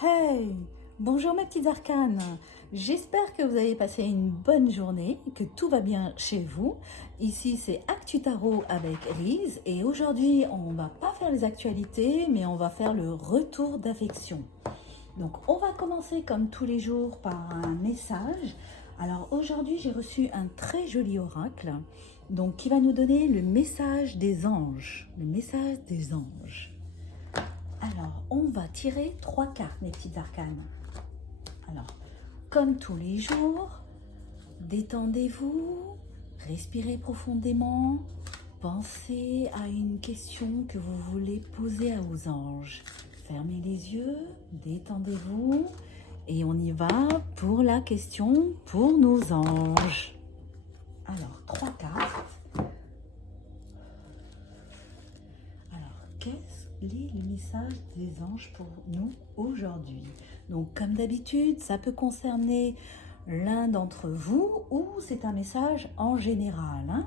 Hey, bonjour mes petites arcanes. J'espère que vous avez passé une bonne journée, que tout va bien chez vous. Ici c'est Actu Tarot avec Lise et aujourd'hui on va pas faire les actualités mais on va faire le retour d'affection. Donc on va commencer comme tous les jours par un message. Alors aujourd'hui j'ai reçu un très joli oracle donc qui va nous donner le message des anges. Le message des anges. Alors, on va tirer 3 cartes, mes petites arcanes. Alors, comme tous les jours, détendez-vous, respirez profondément, pensez à une question que vous voulez poser aux anges. Fermez les yeux, détendez-vous et on y va pour la question pour nos anges. Alors, 3 cartes. Alors, qu'est-ce le message des anges pour nous aujourd'hui? Donc comme d'habitude, ça peut concerner l'un d'entre vous ou c'est un message en général. Hein?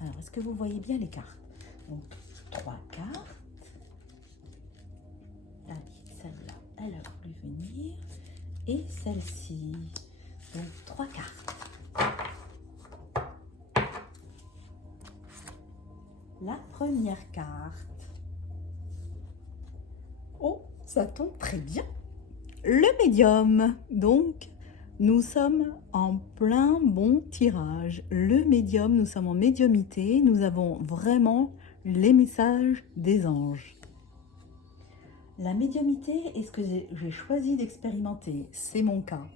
Alors, est-ce que vous voyez bien les cartes? Donc, 3 cartes. Allez, celle-là, elle a voulu venir. Et celle-ci. Donc, 3 cartes. La première carte. Oh, ça tombe très bien. Le médium. Donc, nous sommes en plein bon tirage. Le médium, nous sommes en médiumité. Nous avons vraiment les messages des anges. La médiumité est ce que j'ai choisi d'expérimenter. C'est mon cas.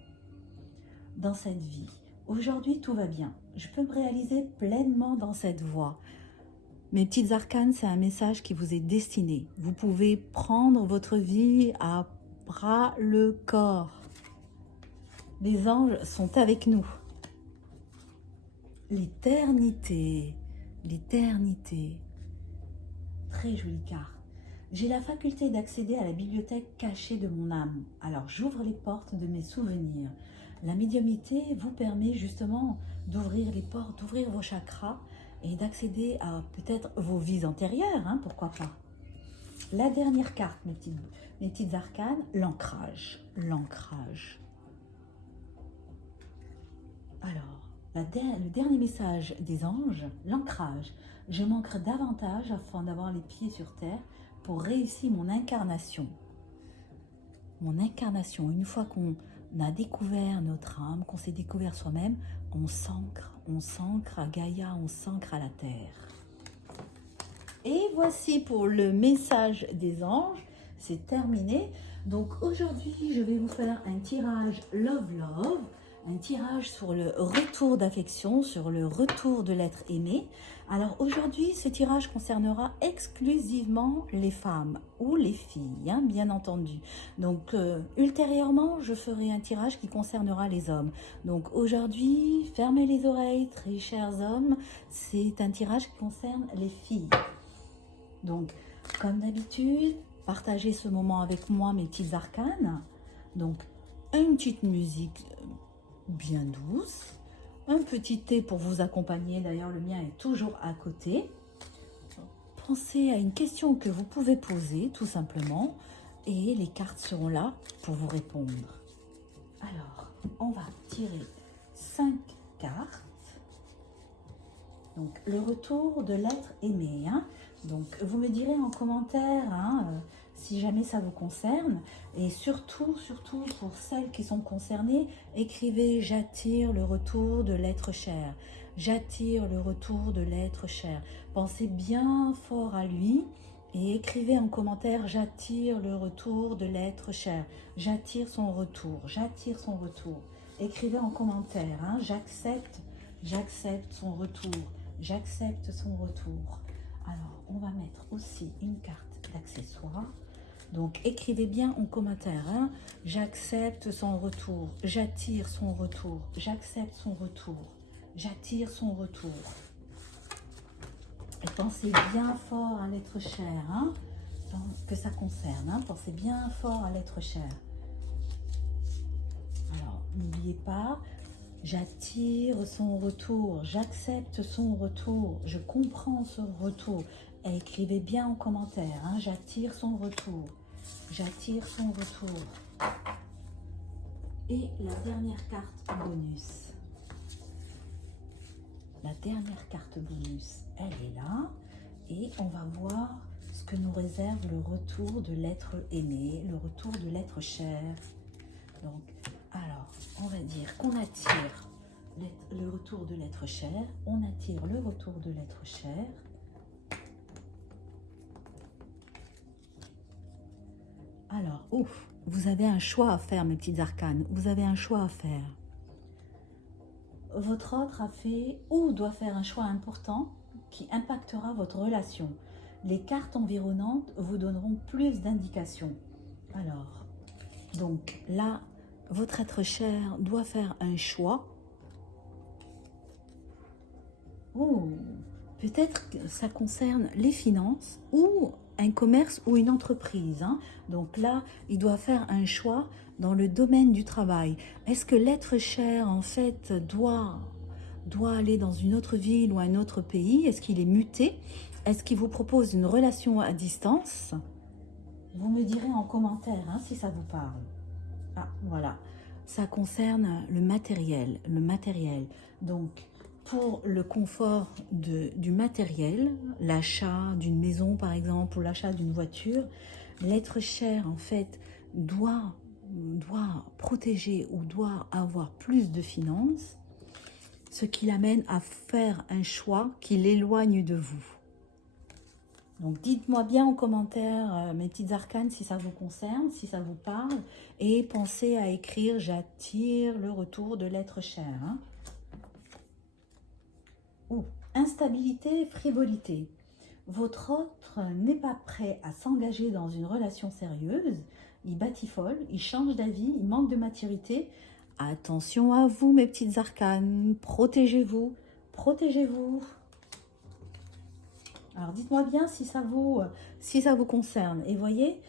Dans cette vie. Aujourd'hui, tout va bien. Je peux me réaliser pleinement dans cette voie. Mes petites arcanes, c'est un message qui vous est destiné. Vous pouvez prendre votre vie à bras le corps. Les anges sont avec nous. L'éternité, l'éternité. Très jolie carte. J'ai la faculté d'accéder à la bibliothèque cachée de mon âme. Alors j'ouvre les portes de mes souvenirs. La médiumnité vous permet justement d'ouvrir les portes, d'ouvrir vos chakras et d'accéder à peut-être vos vies antérieures, hein, pourquoi pas. La dernière carte, mes petites arcanes, l'ancrage. L'ancrage. Alors, le dernier message des anges, l'ancrage. Je m'ancre davantage afin d'avoir les pieds sur terre pour réussir mon incarnation. Mon incarnation, une fois qu'on a découvert notre âme, qu'on s'est découvert soi-même, on s'ancre à Gaïa, on s'ancre à la terre. Et voici pour le message des anges, c'est terminé. Donc aujourd'hui, je vais vous faire un tirage Love Love, un tirage sur le retour d'affection, sur le retour de l'être aimé. Alors aujourd'hui, ce tirage concernera exclusivement les femmes ou les filles, hein, bien entendu. Donc ultérieurement, je ferai un tirage qui concernera les hommes. Donc aujourd'hui, fermez les oreilles, très chers hommes, c'est un tirage qui concerne les filles. Donc, comme d'habitude, partagez ce moment avec moi, mes petites arcanes. Donc, une petite musique bien douce, un petit thé pour vous accompagner. D'ailleurs, le mien est toujours à côté. Pensez à une question que vous pouvez poser, tout simplement, et les cartes seront là pour vous répondre. Alors, on va tirer 5 cartes. Donc, le retour de l'être aimé. Hein. Donc, vous me direz en commentaire hein, si jamais ça vous concerne. Et surtout, pour celles qui sont concernées, écrivez « J'attire le retour de l'être cher ». J'attire le retour de l'être cher. Pensez bien fort à lui et écrivez en commentaire « J'attire le retour de l'être cher ». J'attire son retour. J'attire son retour. Écrivez en commentaire hein, « J'accepte son retour ». J'accepte son retour. Alors, on va mettre aussi une carte d'accessoire. Donc, écrivez bien en commentaire. Hein, j'accepte son retour. J'attire son retour. J'accepte son retour. J'attire son retour. Et pensez bien fort à l'être cher. Hein, que ça concerne. Hein, pensez bien fort à l'être cher. Alors, n'oubliez pas... J'attire son retour, j'accepte son retour, je comprends son retour. Et écrivez bien en commentaire, hein, j'attire son retour, J'attire son retour. Et la dernière carte en bonus. La dernière carte bonus, elle est là. Et on va voir ce que nous réserve le retour de l'être aimé, le retour de l'être cher. Donc, alors, on va dire qu'on attire le retour de l'être cher. On attire le retour de l'être cher. Alors, ouf, vous avez un choix à faire, mes petites arcanes. Vous avez un choix à faire. Votre autre a fait ou doit faire un choix important qui impactera votre relation. Les cartes environnantes vous donneront plus d'indications. Alors, donc là, votre être cher doit faire un choix. Oh, peut-être que ça concerne les finances ou un commerce ou une entreprise. Hein. Donc là, il doit faire un choix dans le domaine du travail. Est-ce que l'être cher, en fait, doit aller dans une autre ville ou un autre pays? Est-ce qu'il est muté? Est-ce qu'il vous propose une relation à distance? Vous me direz en commentaire hein, si ça vous parle. Ah, voilà. Ça concerne le matériel. Le matériel. Donc, pour le confort du matériel, l'achat d'une maison par exemple, ou l'achat d'une voiture, l'être cher en fait doit protéger ou doit avoir plus de finances, ce qui l'amène à faire un choix qui l'éloigne de vous. Donc dites-moi bien en commentaire, mes petites arcanes, si ça vous concerne, si ça vous parle, et pensez à écrire « J'attire le retour de l'être cher hein. ». Instabilité, frivolité. Votre autre n'est pas prêt à s'engager dans une relation sérieuse. Il batifole, il change d'avis, il manque de maturité. Attention à vous, mes petites arcanes. Protégez-vous, protégez-vous. Alors, dites-moi bien si ça vous concerne. Et voyez,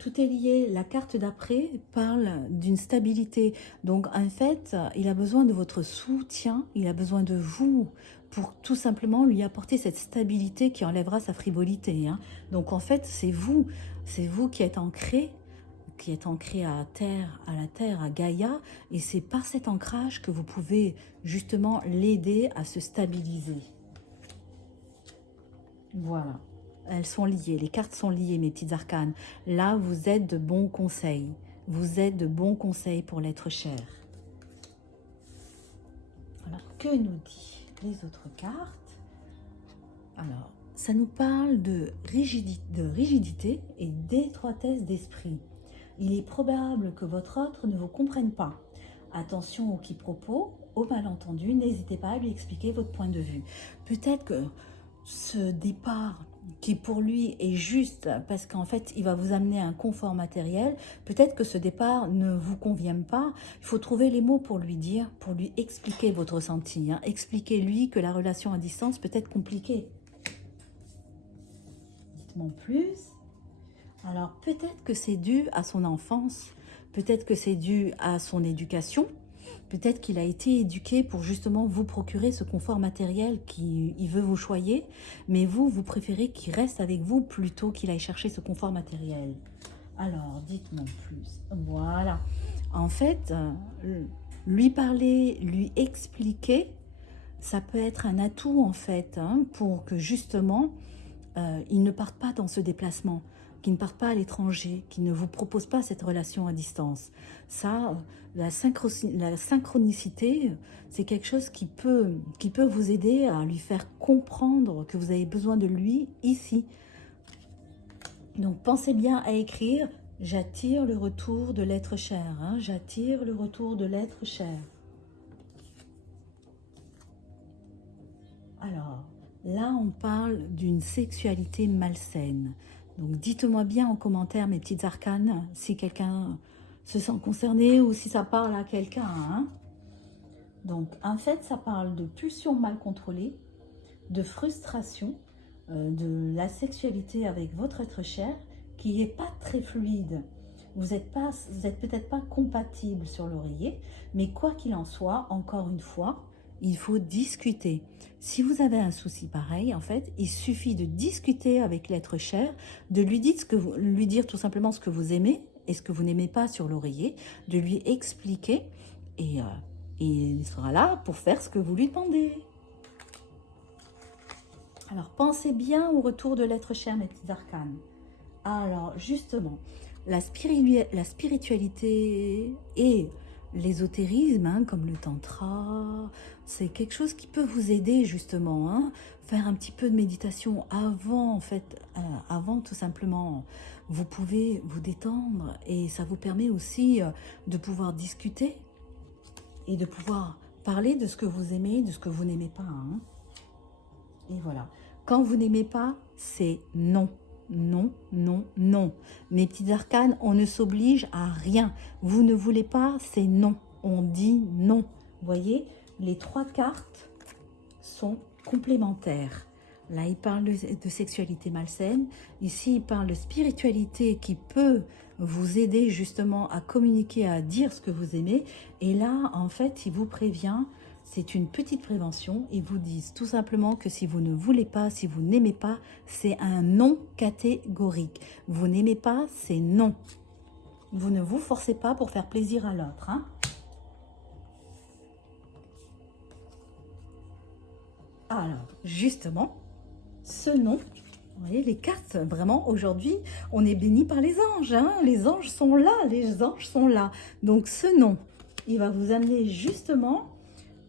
tout est lié. La carte d'après parle d'une stabilité. Donc, en fait, il a besoin de votre soutien. Il a besoin de vous pour tout simplement lui apporter cette stabilité qui enlèvera sa frivolité. Hein. Donc, en fait, c'est vous qui êtes ancré à la terre, à Gaïa. Et c'est par cet ancrage que vous pouvez justement l'aider à se stabiliser. Voilà. Elles sont liées, les cartes sont liées, mes petites arcanes. Là, vous êtes de bons conseils. Vous êtes de bons conseils pour l'être cher. Alors, que nous dit les autres cartes? Alors, ça nous parle de rigidité et d'étroitesse d'esprit. Il est probable que votre autre ne vous comprenne pas. Attention aux quiproquos, aux malentendus. N'hésitez pas à lui expliquer votre point de vue. Peut-être que ce départ qui pour lui est juste parce qu'en fait il va vous amener un confort matériel, peut-être que ce départ ne vous convient pas. Il faut trouver les mots pour lui dire, pour lui expliquer votre ressenti. Hein. Expliquez-lui que la relation à distance peut être compliquée. Dites-moi plus. Alors peut-être que c'est dû à son enfance, peut-être que c'est dû à son éducation. Peut-être qu'il a été éduqué pour justement vous procurer ce confort matériel qu'il veut vous choyer, mais vous préférez qu'il reste avec vous plutôt qu'il aille chercher ce confort matériel. Alors, dites-moi plus. Voilà. En fait, lui parler, lui expliquer, ça peut être un atout en fait, hein, pour que justement, il ne parte pas dans ce déplacement, qu'il ne parte pas à l'étranger, qu'il ne vous propose pas cette relation à distance. Ça, la synchronicité, c'est quelque chose qui peut vous aider à lui faire comprendre que vous avez besoin de lui ici. Donc, pensez bien à écrire « J'attire le retour de l'être cher hein, ». J'attire le retour de l'être cher. Alors, là, on parle d'une sexualité malsaine. Donc, dites-moi bien en commentaire, mes petites arcanes, si quelqu'un se sent concerné ou si ça parle à quelqu'un. Hein. Donc, en fait, ça parle de pulsions mal contrôlées, de frustration, de la sexualité avec votre être cher qui n'est pas très fluide. Vous n'êtes peut-être pas compatible sur l'oreiller, mais quoi qu'il en soit, encore une fois, il faut discuter. Si vous avez un souci pareil, en fait, il suffit de discuter avec l'être cher, de lui dire tout simplement ce que vous aimez et ce que vous n'aimez pas sur l'oreiller, de lui expliquer et il sera là pour faire ce que vous lui demandez. Alors, pensez bien au retour de l'être cher, mes petits arcanes. Alors, justement, la spiritualité et l'ésotérisme, hein, comme le tantra, c'est quelque chose qui peut vous aider justement, hein, faire un petit peu de méditation avant, en fait, avant tout simplement, vous pouvez vous détendre et ça vous permet aussi de pouvoir discuter et de pouvoir parler de ce que vous aimez, de ce que vous n'aimez pas, hein. Et voilà. Quand vous n'aimez pas, c'est non. Non, non, non. Mes petites arcanes, on ne s'oblige à rien. Vous ne voulez pas, c'est non. On dit non. Vous voyez, les 3 cartes sont complémentaires. Là, il parle de sexualité malsaine. Ici, il parle de spiritualité qui peut vous aider justement à communiquer, à dire ce que vous aimez. Et là, en fait, il vous prévient. C'est une petite prévention. Ils vous disent tout simplement que si vous ne voulez pas, si vous n'aimez pas, c'est un non catégorique. Vous n'aimez pas, c'est non. Vous ne vous forcez pas pour faire plaisir à l'autre, hein. Alors, justement, ce non, vous voyez, les cartes, vraiment, aujourd'hui, on est béni par les anges, hein. Les anges sont là, les anges sont là. Donc, ce non, il va vous amener justement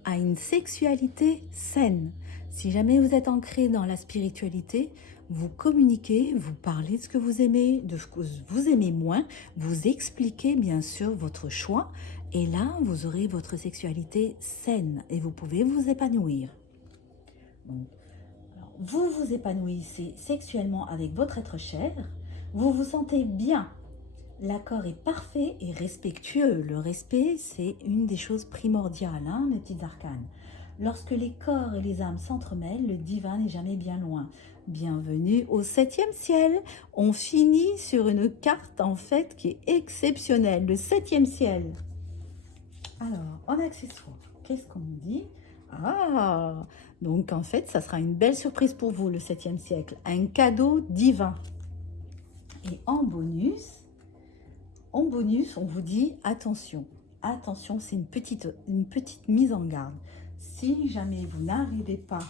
à une sexualité saine. Si jamais vous êtes ancré dans la spiritualité, vous communiquez, vous parlez de ce que vous aimez, de ce que vous aimez moins, vous expliquez bien sûr votre choix et là, vous aurez votre sexualité saine et vous pouvez vous épanouir. Donc, alors, vous vous épanouissez sexuellement avec votre être cher, vous vous sentez bien. L'accord est parfait et respectueux. Le respect, c'est une des choses primordiales, hein, mes petites arcanes. Lorsque les corps et les âmes s'entremêlent, le divin n'est jamais bien loin. Bienvenue au 7e ciel. On finit sur une carte, en fait, qui est exceptionnelle. Le 7e ciel. Alors, en accessoire, qu'est-ce qu'on nous dit? Ah, donc en fait, ça sera une belle surprise pour vous, le 7e siècle. Un cadeau divin. Et en bonus, on vous dit attention, attention, c'est une petite mise en garde. Si jamais vous n'arrivez pas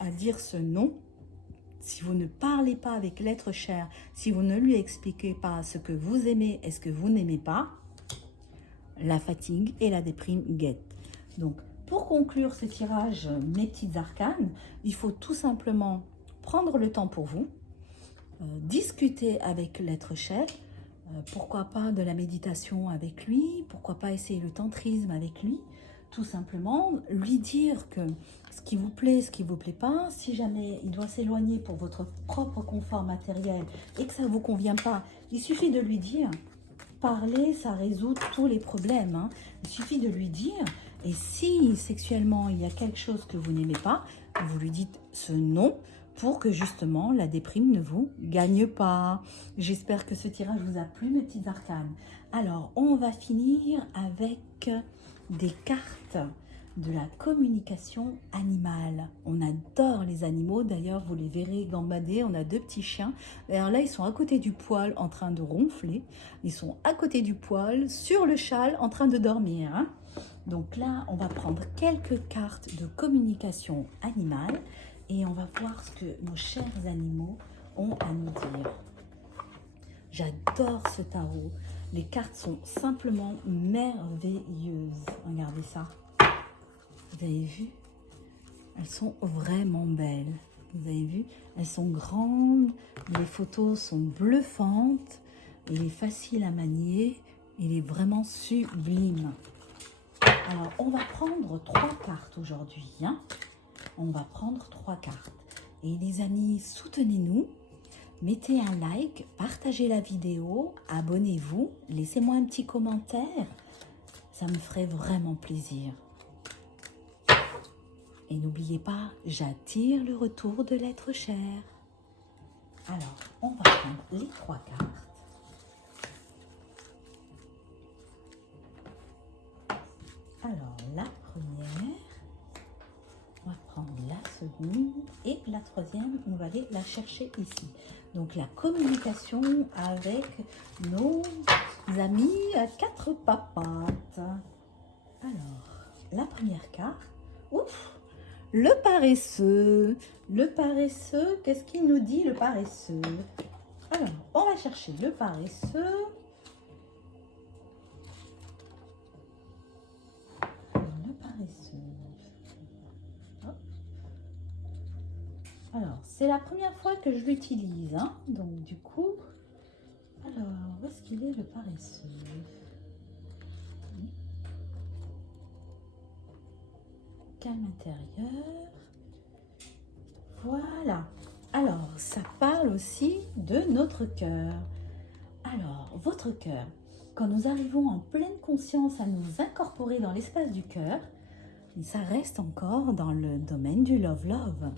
à dire ce non, si vous ne parlez pas avec l'être cher, si vous ne lui expliquez pas ce que vous aimez et ce que vous n'aimez pas, la fatigue et la déprime guettent. Donc, pour conclure ce tirage, mes petites arcanes, il faut tout simplement prendre le temps pour vous, discuter avec l'être cher, pourquoi pas de la méditation avec lui, pourquoi pas essayer le tantrisme avec lui, tout simplement lui dire que ce qui vous plaît, ce qui ne vous plaît pas, si jamais il doit s'éloigner pour votre propre confort matériel et que ça ne vous convient pas, il suffit de lui dire, parler, ça résout tous les problèmes, hein. Il suffit de lui dire, et si sexuellement il y a quelque chose que vous n'aimez pas, vous lui dites ce non, pour que justement la déprime ne vous gagne pas. J'espère que ce tirage vous a plu, mes petites arcanes. Alors, on va finir avec des cartes de la communication animale. On adore les animaux, d'ailleurs vous les verrez gambader, on a 2 petits chiens. Alors là, ils sont à côté du poêle en train de ronfler. Ils sont à côté du poêle, sur le châle, en train de dormir, hein. Donc là, on va prendre quelques cartes de communication animale et on va voir ce que nos chers animaux ont à nous dire. J'adore ce tarot. Les cartes sont simplement merveilleuses. Regardez ça. Vous avez vu? Elles sont vraiment belles. Vous avez vu? Elles sont grandes. Les photos sont bluffantes. Il est facile à manier. Il est vraiment sublime. Alors, on va prendre 3 cartes aujourd'hui, hein. On va prendre 3 cartes. Et les amis, soutenez-nous. Mettez un like, partagez la vidéo, abonnez-vous, laissez-moi un petit commentaire. Ça me ferait vraiment plaisir. Et n'oubliez pas, j'attire le retour de l'être cher. Alors, on va prendre les 3 cartes. Alors, la première... seconde. Et la troisième, on va aller la chercher ici. Donc la communication avec nos amis à quatre papates. Alors, la première carte. Ouf! Le paresseux. Le paresseux, qu'est-ce qu'il nous dit le paresseux? Alors, on va chercher le paresseux. Le paresseux. Hop. Alors, c'est la première fois que je l'utilise, hein, donc du coup, alors, où est-ce qu'il est le paresseux? Calme intérieur. Voilà. Alors, ça parle aussi de notre cœur. Alors, votre cœur, quand nous arrivons en pleine conscience à nous incorporer dans l'espace du cœur, ça reste encore dans le domaine du love-love.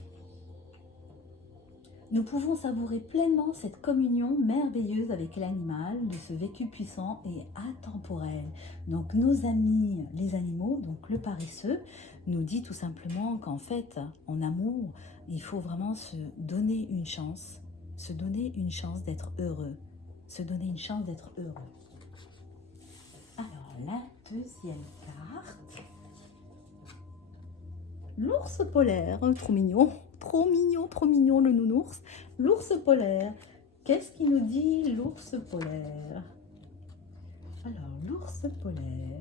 Nous pouvons savourer pleinement cette communion merveilleuse avec l'animal de ce vécu puissant et atemporel. Donc nos amis, les animaux, donc le paresseux, nous dit tout simplement qu'en fait, en amour, il faut vraiment se donner une chance d'être heureux, se donner une chance d'être heureux. Alors la deuxième carte, l'ours polaire, trop mignon. Trop mignon le nounours. L'ours polaire. Qu'est-ce qu'il nous dit l'ours polaire? Alors, l'ours polaire.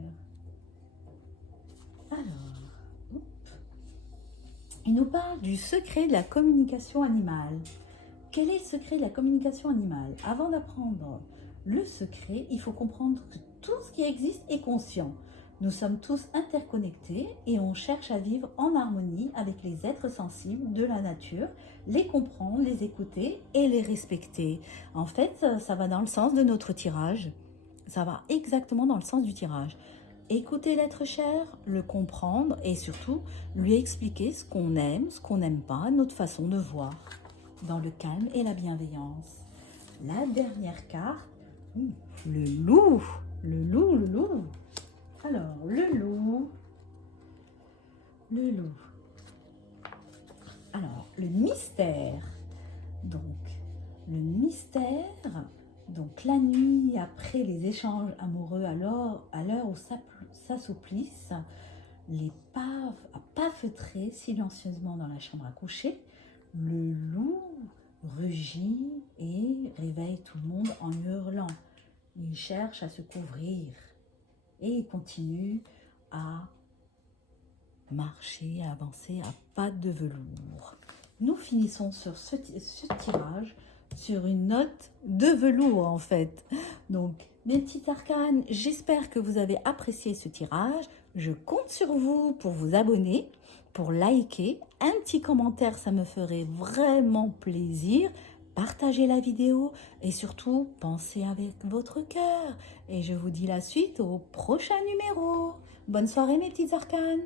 Alors, hop. Il nous parle du secret de la communication animale. Quel est le secret de la communication animale? Avant d'apprendre le secret, il faut comprendre que tout ce qui existe est conscient. Nous sommes tous interconnectés et on cherche à vivre en harmonie avec les êtres sensibles de la nature, les comprendre, les écouter et les respecter. En fait, ça va dans le sens de notre tirage. Ça va exactement dans le sens du tirage. Écouter l'être cher, le comprendre et surtout lui expliquer ce qu'on aime, ce qu'on n'aime pas, notre façon de voir, dans le calme et la bienveillance. La dernière carte, le loup, le loup, le loup. Alors, le loup. Alors, le mystère. Donc, le mystère. Donc, la nuit, après les échanges amoureux, à l'heure où s'assouplissent les paves à pafeutrer silencieusement dans la chambre à coucher, le loup rugit et réveille tout le monde en hurlant. Il cherche à se couvrir. Et il continue à marcher, à avancer à pattes de velours. Nous finissons sur ce tirage sur une note de velours en fait. Donc mes petites arcanes, j'espère que vous avez apprécié ce tirage. Je compte sur vous pour vous abonner, pour liker. Un petit commentaire, ça me ferait vraiment plaisir. Partagez la vidéo et surtout, pensez avec votre cœur. Et je vous dis la suite au prochain numéro. Bonne soirée mes petites arcanes.